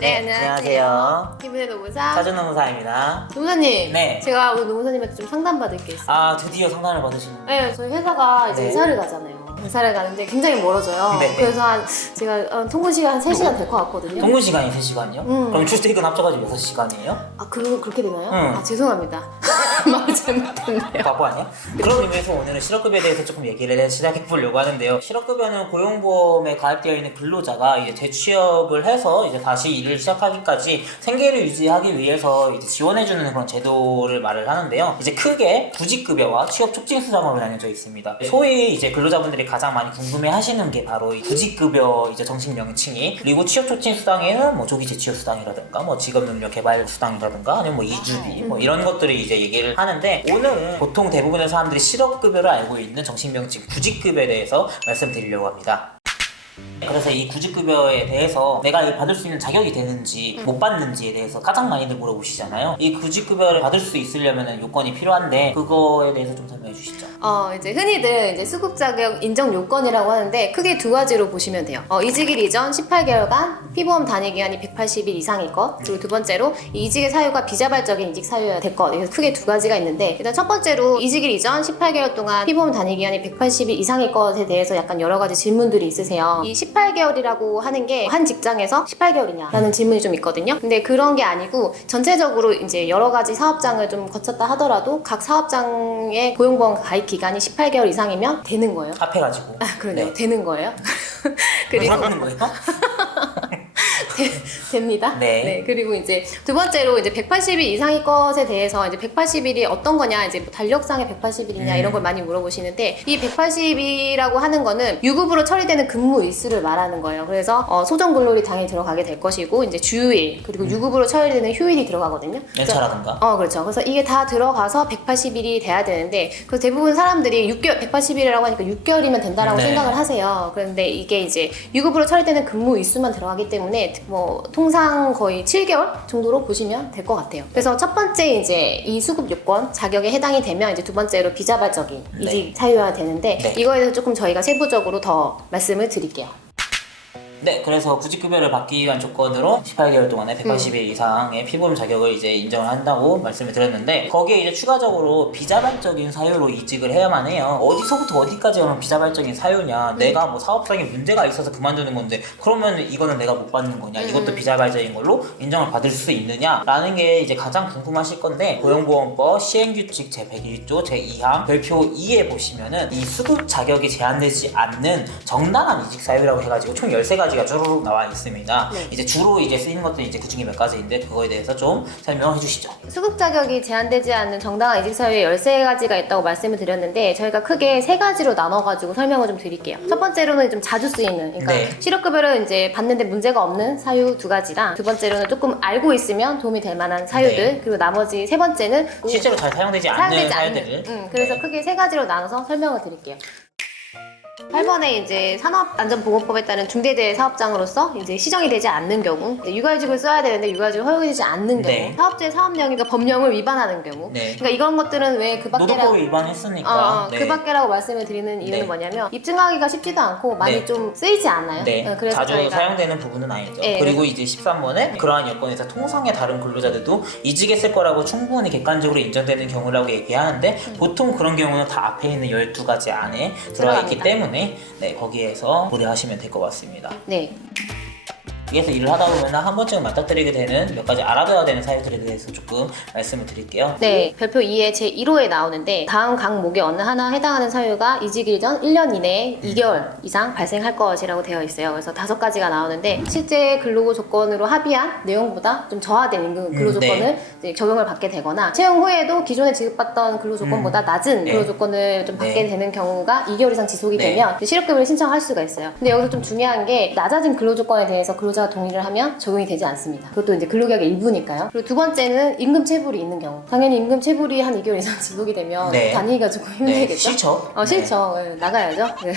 네, 안녕하세요. 기분의 노무사 차준노무사입니다. 노무사님, 네. 제가 오늘 노무사님한테 좀 상담받을 게 있어요. 아, 드디어 상담을 받으시는 거예요? 네, 저희 회사가 이제 네. 이사를 가잖아요. 이사를 가는데 굉장히 멀어져요. 네. 그래서 제가 통근 시간 한 3시간 될 것 같거든요. 통근 시간이 3시간이요? 그럼 출퇴근 합쳐가지고 6시간이에요? 아, 그렇게 되나요? 응. 아, 죄송합니다. 말 잘못했네요. 바보 아니야? 그런 의미에서 오늘은 실업급여에 대해서 조금 얘기를 시작해 보려고 하는데요. 실업급여는 고용보험에 가입되어 있는 근로자가 이제 재취업을 해서 이제 다시 일을 시작하기까지 생계를 유지하기 위해서 이제 지원해주는 그런 제도를 말을 하는데요. 이제 크게 구직급여와 취업 촉진수당으로 나뉘어져 있습니다. 소위 이제 근로자분들이 가장 많이 궁금해하시는 게 바로 이 구직급여 이제 정식 명칭이, 그리고 취업 촉진수당에는 뭐 조기 재취업 수당이라든가 뭐 직업능력 개발 수당이라든가 아니면 뭐 이주비 뭐 이런 것들이 이제 얘기를 하는데, 오늘은 보통 대부분의 사람들이 실업급여를 알고 있는 정식 명칭 구직급여에 대해서 말씀드리려고 합니다. 그래서 이 구직급여에 대해서 내가 이걸 받을 수 있는 자격이 되는지 못 받는지에 대해서 가장 많이들 물어보시잖아요. 이 구직급여를 받을 수 있으려면 요건이 필요한데, 그거에 대해서 좀 설명해 주시죠. 이제 흔히들 이제 수급 자격 인정 요건이라고 하는데 크게 두 가지로 보시면 돼요. 이직일 이전 18개월간 피보험 단위 기간이 180일 이상일 것, 그리고 두 번째로 이직의 사유가 비자발적인 이직 사유여야 될 것. 그래서 크게 두 가지가 있는데, 일단 첫 번째로 이직일 이전 18개월 동안 피보험 단위 기간이 180일 이상일 것에 대해서 약간 여러 가지 질문들이 있으세요. 이 18개월이라고 하는 게 한 직장에서 18개월이냐 라는 질문이 좀 있거든요. 근데 그런 게 아니고 전체적으로 이제 여러 가지 사업장을 좀 거쳤다 하더라도 각 사업장의 고용보험 가입 기간이 18개월 이상이면 되는 거예요. 합해가지고. 그러네요. 네. 되는 거예요. 그리고 하는 거예요? 됩니다. 네. 그리고 이제 두 번째로 이제 180일 이상의 것에 대해서 이제 180일이 어떤 거냐, 이제 뭐 달력상의 180일이냐 이런 걸 많이 물어보시는데, 이 180일이라고 하는 거는 유급으로 처리되는 근무 일수를 말하는 거예요. 그래서 소정 근로일이 당연히 들어가게 될 것이고, 이제 주휴일 그리고 유급으로 처리되는 휴일이 들어가거든요. 연차라든가. 그렇죠. 그래서 이게 다 들어가서 180일이 돼야 되는데, 그래서 대부분 사람들이 6개월 180일이라고 하니까 6개월이면 된다라고 네. 생각을 하세요. 그런데 이게 이제 유급으로 처리되는 근무 일수만 들어가기 때문에 뭐 통상 거의 7개월 정도로 보시면 될 것 같아요. 그래서 첫 번째 이제 이 수급 요건 자격에 해당이 되면, 이제 두 번째로 비자발적인 이직 사유가 되는데, 네. 이거에 대해서 조금 저희가 세부적으로 더 말씀을 드릴게요. 네, 그래서 구직급여를 받기 위한 조건으로 18개월 동안에 180일 이상의 피보험 자격을 이제 인정을 한다고 말씀을 드렸는데, 거기에 이제 추가적으로 비자발적인 사유로 이직을 해야만 해요. 어디서부터 어디까지 그런 비자발적인 사유냐, 내가 뭐 사업상에 문제가 있어서 그만두는 건데 그러면 이거는 내가 못 받는 거냐, 이것도 비자발적인 걸로 인정을 받을 수 있느냐라는 게 이제 가장 궁금하실 건데, 고용보험법 시행규칙 제101조 제2항 별표 2에 보시면은 이 수급 자격이 제한되지 않는 정당한 이직 사유라고 해가지고 총 13가지가 주르륵 나와 있습니다. 네. 이제 주로 이제 쓰이는 것들이 이제 그중에 몇 가지인데, 그거에 대해서 좀 설명해 주시죠. 수급 자격이 제한되지 않는 정당한 이직 사유에 13가지가 있다고 말씀을 드렸는데, 저희가 크게 3가지로 나눠가지고 설명을 좀 드릴게요. 첫 번째로는 좀 자주 쓰이는, 그러니까 네. 실업급여를 이제 받는데 문제가 없는 사유 2가지랑, 두 번째로는 조금 알고 있으면 도움이 될 만한 사유들, 네. 그리고 나머지 세 번째는 실제로 잘 사용되지 않는 사유들을. 그래서 네. 크게 3가지로 나눠서 설명을 드릴게요. 8번에 이제 산업안전보건법에 따른 중대재해 사업장으로서 이제 시정이 되지 않는 경우, 육아휴직을 써야 되는데 육아휴직을 허용되지 않는 경우, 네. 사업주의 사업령이가 법령을 위반하는 경우, 네. 그러니까 이런 것들은 왜 그 밖에라고 노동법을 위반했으니까. 네. 그 밖에라고 말씀을 드리는 이유는 네. 뭐냐면, 입증하기가 쉽지도 않고 많이 네. 좀 쓰이지 않아요. 네, 그래서 자주 저희가 사용되는 부분은 아니죠. 네, 그리고 이제 13번에 그러한 여건에서 통상의 다른 근로자들도 이직했을 거라고 충분히 객관적으로 인정되는 경우라고 얘기하는데, 보통 그런 경우는 다 앞에 있는 12가지 안에 들어가 있기 들어갑니다. 때문에 거기에서 고려하시면 될 것 같습니다. 네. 위에서 일을 하다 보면 한 번쯤 맞닥뜨리게 되는 몇 가지 알아둬야 되는 사유들에 대해서 조금 말씀을 드릴게요. 네, 별표 2의 제1호에 나오는데, 다음 항목의 어느 하나 해당하는 사유가 이직일 전 1년 이내에 2개월 이상 발생할 것이라고 되어 있어요. 그래서 5가지가 나오는데, 실제 근로 조건으로 합의한 내용보다 좀 저하된 임금 근로 조건을 이제 적용을 받게 되거나, 채용 후에도 기존에 지급받던 근로 조건보다 낮은 네. 근로 조건을 좀 받게 네. 되는 경우가 2개월 이상 지속이 네. 되면 이제 실업급여를 신청할 수가 있어요. 근데 여기서 좀 중요한 게, 낮아진 근로 조건에 대해서 근로자가 동의를 하면 적용이 되지 않습니다. 그것도 이제 근로계약의 일부니까요. 그리고 두 번째는 임금 체불이 있는 경우. 당연히 임금 체불이 한 2개월 이상 지속이 되면 네. 다니기가 조금 힘들겠죠? 싫죠. 싫죠. 네, 나가야죠. 네.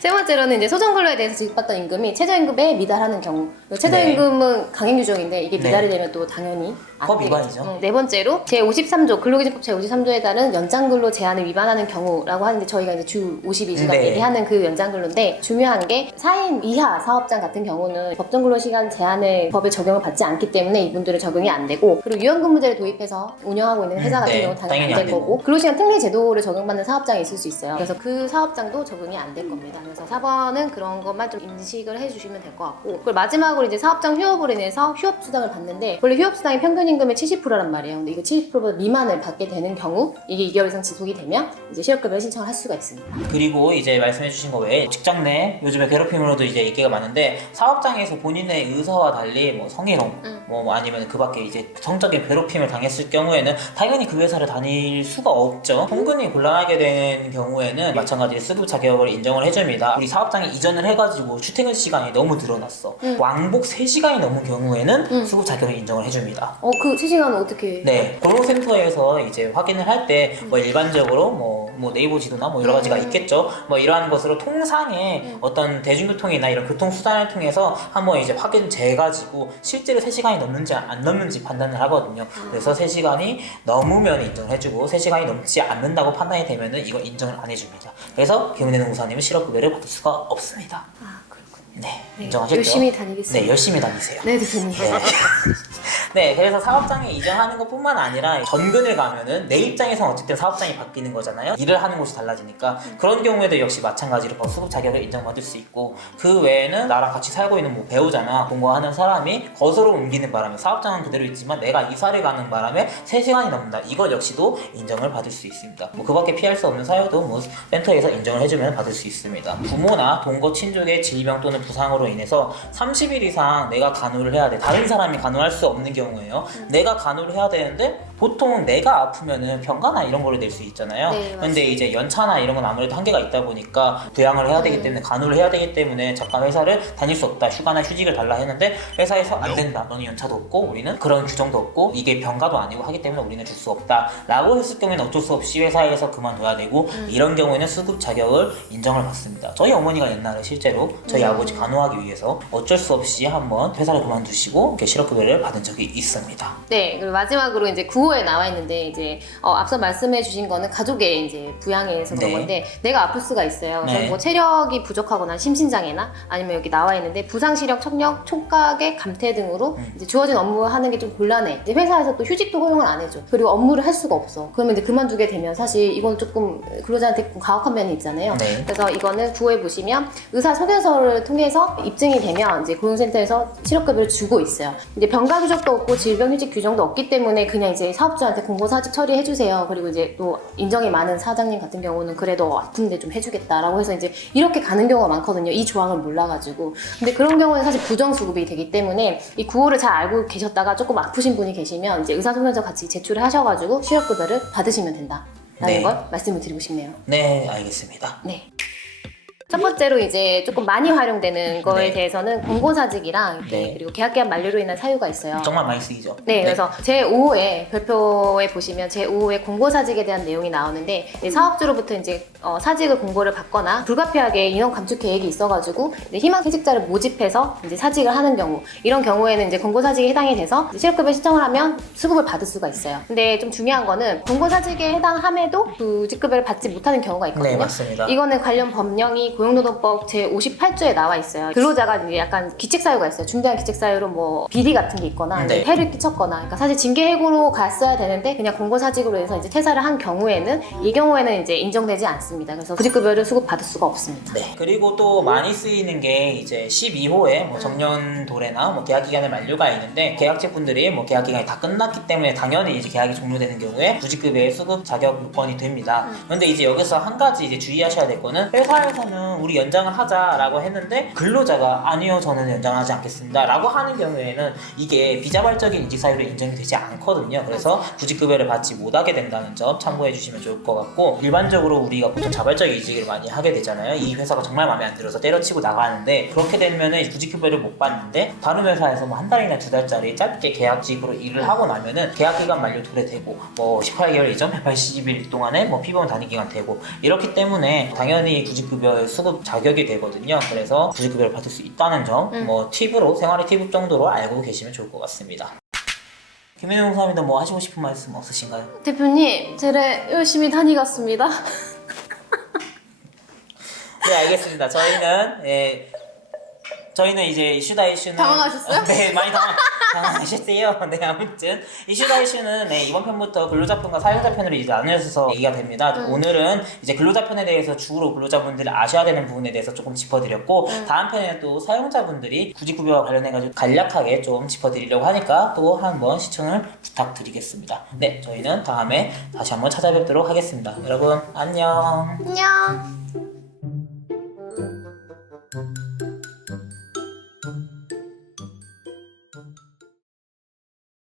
세 번째로는 이제 소정근로에 대해서 지급받던 임금이 최저임금에 미달하는 경우. 최저임금은 강행 규정인데 이게 미달이 되면 또 당연히 법 위반이죠. 네 번째로 제53조 근로기준법 제53조에 따른 연장근로 제한을 위반하는 경우라고 하는데 저희가 이제 주 52시간 네. 얘기하는 그 연장근로인데 중요한 게 4인 이하 사업장 같은 경우는 법정근로시간 제한을 법에 적용을 받지 않기 때문에 이분들은 적용이 안 되고 그리고 유연근무제를 도입해서 운영하고 있는 회사 같은 네. 경우는 당연히 당연히 안 안 될 되고. 거고 근로시간 특례 제도를 적용받는 사업장이 있을 수 있어요. 그래서 그 사업장도 적용이 안 될 겁니다. 그래서 4번은 그런 것만 좀 인식을 해주시면 될 것 같고 그리고 마지막으로 이제 사업장 휴업으로 인해서 휴업수당을 받는데 원래 휴업수당이 평균 임금의 70%란 말이에요. 근데 이거 70% 미만을 받게 되는 경우 이게 2개월 이상 지속이 되면 이제 실업급여 신청을 할 수가 있습니다. 그리고 이제 말씀해주신 거 외에 직장 내 요즘에 괴롭힘으로도 이제 얘기가 많은데 사업장에서 본인의 의사와 달리 뭐 성희롱 뭐 아니면 그 밖에 이제 성적인 괴롭힘을 당했을 경우에는 당연히 그 회사를 다닐 수가 없죠. 통근이 곤란하게 되는 경우에는 마찬가지로 수급 자격을 인정을 해줍니다. 우리 사업장에 이전을 해가지고 출퇴근 시간이 너무 늘어났어. 왕복 3시간이 넘은 경우에는 수급 자격을 인정을 해줍니다. 그 3시간은 어떻게? 네, 고용센터에서 이제 확인을 할 때 뭐 일반적으로 뭐 네이버 지도나 뭐 여러 가지가 있겠죠. 뭐 이러한 것으로 통상의 어떤 대중교통이나 이런 교통수단을 통해서 한번 이제 확인 재가지고 실제로 3시간이 넘는지 안 넘는지 판단을 하거든요. 그래서 3시간이 넘으면 인정을 해주고 3시간이 넘지 않는다고 판단이 되면은 이거 인정을 안 해줍니다. 그래서 김은혜 우사님은 실업급여를 받을 수가 없습니다. 그렇군요. 네, 인정하셨죠? 열심히 다니겠습니다. 네, 열심히 다니세요. 네, 대표님. 네, 그래서 사업장에 이전하는 것뿐만 아니라 전근을 가면은 내 입장에서는 어쨌든 사업장이 바뀌는 거잖아요. 일을 하는 곳이 달라지니까 그런 경우에도 역시 마찬가지로 수급 자격을 인정받을 수 있고 그 외에는 나랑 같이 살고 있는 뭐 배우자나 공부하는 사람이 거소로 옮기는 바람에 사업장은 그대로 있지만 내가 이사를 가는 바람에 3시간이 넘는다. 이것 역시도 인정을 받을 수 있습니다. 뭐 그밖에 피할 수 없는 사유도 뭐 센터에서 인정을 해주면 받을 수 있습니다. 부모나 동거 친족의 질병 또는 부상으로 인해서 30일 이상 내가 간호를 해야 돼. 다른 사람이 간호할 수 없는 경우에요. 내가 간호를 해야 되는데 보통 내가 아프면은 병가나 이런 거를 낼 수 있잖아요. 네, 근데 이제 연차나 이런 건 아무래도 한계가 있다 보니까 부양을 해야 되기 때문에 간호를 해야 되기 때문에 잠깐 회사를 다닐 수 없다. 휴가나 휴직을 달라 했는데 회사에서 안 된다. 너는 연차도 없고 우리는 그런 규정도 없고 이게 병가도 아니고 하기 때문에 우리는 줄 수 없다. 라고 했을 경우에는 어쩔 수 없이 회사에서 그만둬야 되고 이런 경우에는 수급 자격을 인정을 받습니다. 저희 어머니가 옛날에 실제로 저희 아버지 간호하기 위해서 어쩔 수 없이 한번 회사를 그만두시고 이렇게 실업급여를 받은 적이 있습니다. 네, 그리고 마지막으로 이제 구호에 나와 있는데 이제 앞서 말씀해 주신 거는 가족의 이제 부양에서 그런 네. 건데 내가 아플 수가 있어요. 그래서 네. 뭐 체력이 부족하거나 심신장애나 아니면 여기 나와 있는데 부상시력, 청력, 촉각의 감퇴 등으로 이제 주어진 업무를 하는 게 좀 곤란해. 이제 회사에서 또 휴직도 허용을 안 해줘. 그리고 업무를 할 수가 없어. 그러면 이제 그만두게 되면 사실 이건 조금 근로자한테 가혹한 면이 있잖아요. 네. 그래서 이거는 구호에 보시면 의사 소견서를 통해서 입증이 되면 이제 고용센터에서 실업급여를 주고 있어요. 이제 병가 규정도 없고 질병휴직 규정도 없기 때문에 그냥 이제 사업주한테 공고사직 처리해주세요. 그리고 이제 또 인정이 많은 사장님 같은 경우는 그래도 아픈데 좀 해주겠다라고 해서 이제 이렇게 가는 경우가 많거든요. 이 조항을 몰라가지고. 근데 그런 경우는 사실 부정수급이 되기 때문에 이 구호를 잘 알고 계셨다가 조금 아프신 분이 계시면 이제 의사소견서 같이 제출을 하셔가지고 실업급여를 받으시면 된다라는 네. 걸 말씀을 드리고 싶네요. 네, 알겠습니다. 네. 첫 번째로 이제 조금 많이 활용되는 거에 네. 대해서는 공고사직이랑 이렇게 네. 그리고 계약기한 만료로 인한 사유가 있어요. 정말 많이 쓰이죠. 네, 그래서 제5호에 별표에 보시면 제5호에 공고사직에 대한 내용이 나오는데 이제 사업주로부터 이제 사직을 공고를 받거나 불가피하게 인원 감축 계획이 있어가지고 이제 희망퇴직자를 모집해서 이제 사직을 하는 경우 이런 경우에는 이제 공고사직에 해당이 돼서 이제 실업급여 신청을 하면 수급을 받을 수가 있어요. 근데 좀 중요한 거는 공고사직에 해당함에도 구직급여를 받지 못하는 경우가 있거든요. 네, 맞습니다. 이거는 관련 법령이 고용노동법 제58조에 나와 있어요. 근로자가 이제 약간 기책사유가 있어요. 중대한 기책사유로 뭐 비리 같은 게 있거나 네. 이제 해를 끼쳤거나 그러니까 사실 징계해고로 갔어야 되는데 그냥 공고사직으로 해서 이제 퇴사를 한 경우에는 이 경우에는 이제 인정되지 않습니다. 그래서 구직급여를 수급받을 수가 없습니다. 네. 그리고 또 많이 쓰이는 게 이제 12호에 뭐 정년 도래나 뭐 계약 기간의 만료가 있는데 계약직분들이 뭐 계약 기간이 다 끝났기 때문에 당연히 이제 계약이 종료되는 경우에 구직급여의 수급 자격 요건이 됩니다. 그런데 이제 여기서 한 가지 이제 주의하셔야 될 거는 회사에서는 우리 연장을 하자라고 했는데 근로자가 아니요 저는 연장하지 않겠습니다 라고 하는 경우에는 이게 비자발적인 이직 사유로 인정이 되지 않거든요. 그래서 구직급여를 받지 못하게 된다는 점 참고해 주시면 좋을 것 같고 일반적으로 우리가 보통 자발적 이직을 많이 하게 되잖아요. 이 회사가 정말 마음에 안 들어서 때려치고 나가는데 그렇게 되면은 구직급여를 못 받는데 다른 회사에서 뭐 한 달이나 두 달짜리 짧게 계약직으로 일을 하고 나면은 계약기간 만료 도래되고 뭐 18개월 이전 180일 동안에 뭐 피부원 단위기간 되고 이렇기 때문에 당연히 구직급여 수급 자격이 되거든요. 그래서 구직급여를 받을 수 있다는 점 뭐 팁으로 생활의 팁 정도로 알고 계시면 좋을 것 같습니다. 김혜영 사람이도 뭐 하시고 싶은 말씀 없으신가요? 대표님, 제가 열심히 다니겠습니다. 네, 알겠습니다. 저희는 이제 이슈다 이슈는 당황하셨어요? 네, 많이 당황하셨어요. 네, 아무튼 이슈다 이슈는 네, 이번 편부터 근로자편과 사용자편으로 이제 나누어서 얘기가 됩니다. 오늘은 이제 근로자편에 대해서 주로 근로자분들이 아셔야 되는 부분에 대해서 조금 짚어드렸고 다음 편에는 또 사용자분들이 구직급여와 관련해가지고 간략하게 좀 짚어드리려고 하니까 또 한번 시청을 부탁드리겠습니다. 네, 저희는 다음에 다시 한번 찾아뵙도록 하겠습니다. 여러분 안녕. 안녕.